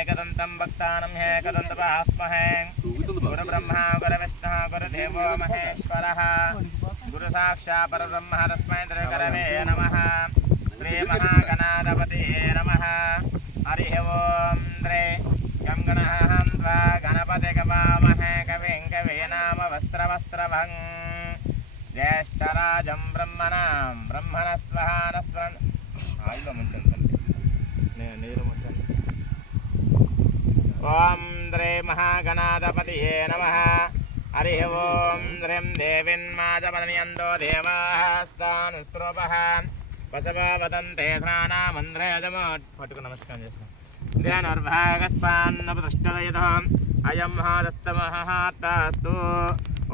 एकदन्तं भक्तानं एकदन्तपास्महे गुरुब्रह्मा गुरुविष्णुः गुरुदेवो महेश्वरः गुरुसाक्षात् परब्रह्म तस्मै श्रीगुरवे नमः श्रीमहागणाधिपतये नमः हरिः ओं द्रे गं गणहं त्वा गणपतिगवामहे कविं कवीनामवस्त्रवस्त्रभं ज्येष्ठराजं ब्रह्मणस्वः नस्वन् ओं द्रे महागणाधिपतये नमः हरिः ओं द्रीं देवीन्माजपदनियन्तो देवाः स्थानुस्त्रोपः बसवा वदन्ते स्नानामन्त्रयजमोत् पटुकु नमस्कारं చేస్తాం ध्यानर्भागस्पान्नपदृष्टदयतः अयं महादस्तमहातास्तु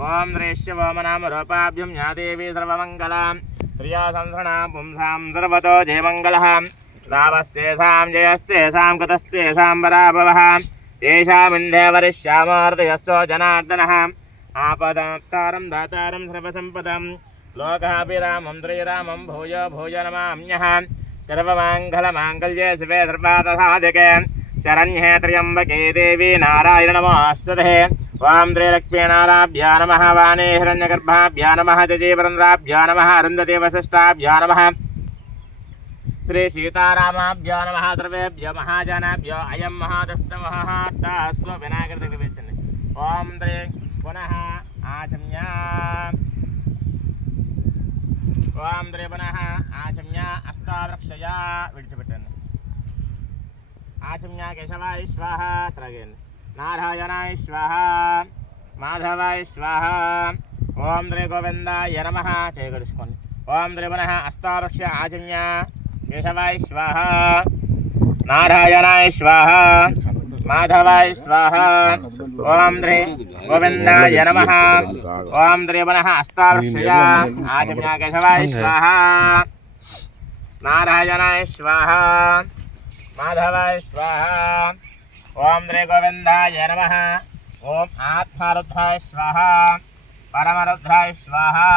ओं द्रेश्यवमनामरूपाभ्यं या देवी सर्वमङ्गलां प्रिया संसृणा पुंसां सर्वतो जयमङ्गलः लाभस्येषां जयस्येषां कृतस्येषां पराभवः येषामिन्दे वरिष्यामहृदयस्थो जनार्दनः आपदात्तारं दातारं सर्वसम्पदं लोकाभिरामं श्रीरामं भूयो भूयो नमाम्यः सर्वमाङ्गलमाङ्गल्ये शिवे सर्वार्थसाधिके शरण्ये त्र्यम्बके देवी नारायण नमोऽस्तुते वां त्रिलक्ष्मीनाराभ्या नमः वाणी हिरण्यगर्भाभ्या नमः जयवरन्द्राभ्या नमः अरुन्धती वसिष्ठाभ्या नमः श्री सीतारामाभ्यो नमः सर्वेभ्यो महाजनाभ्यो अयं महादस्तमहातास्तु विनायकर्तकवेशन् ओं त्रि पुनः आचम्य ओं त्रि पुनः आचम्य अष्टावृक्षया विडिचिपेट्टंడి आचम्य केशवाय स्वाहा त्रगेन नारायणाय स्वाहा माधवाय स्वाहा ओं त्रि गोविंदाय नमः చేయగలుచుకోండి ओं त्रि पुनः अष्टावृक्ष आचम्य केशवाय स्वाहा नारायणाय स्वाहा माधवाय स्वाहा ओं त्रि गोविंदाय नमः ओं त्रि पुनः अष्टावृक्षया आचम्य केशवाय स्वाहा नारायणाय स्वाहा माधवाय स्वाहा ओं त्रि गोविंदाय नमः ओं आत्मारुद्राय स्वाहा परमरुद्राय स्वाहा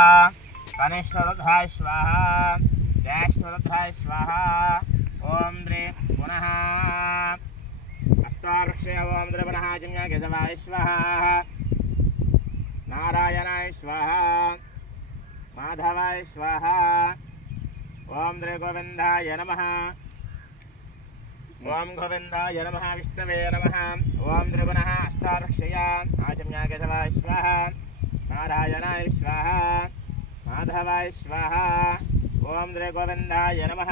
कनिष्ठरुद्राय स्वाहा ज्येष्ठरुद्राय स्वाहा ओं त्रि पुनः अष्टावृक्षय ओं त्रि पुनः आचम्य केशवाय स्वाहा नारायणाय स्वाहा माधवाय स्वाहा ओं त्रि गोविंदाय नमः ओं गोविंदाय नमः विष्णवे नमः ओं त्रि पुनः अष्टावृक्षय आचम्य केशवाय स्वाहा नारायणाय स्वाहा माधवाय स्वाहा ओं त्रि गोविंदाय नमः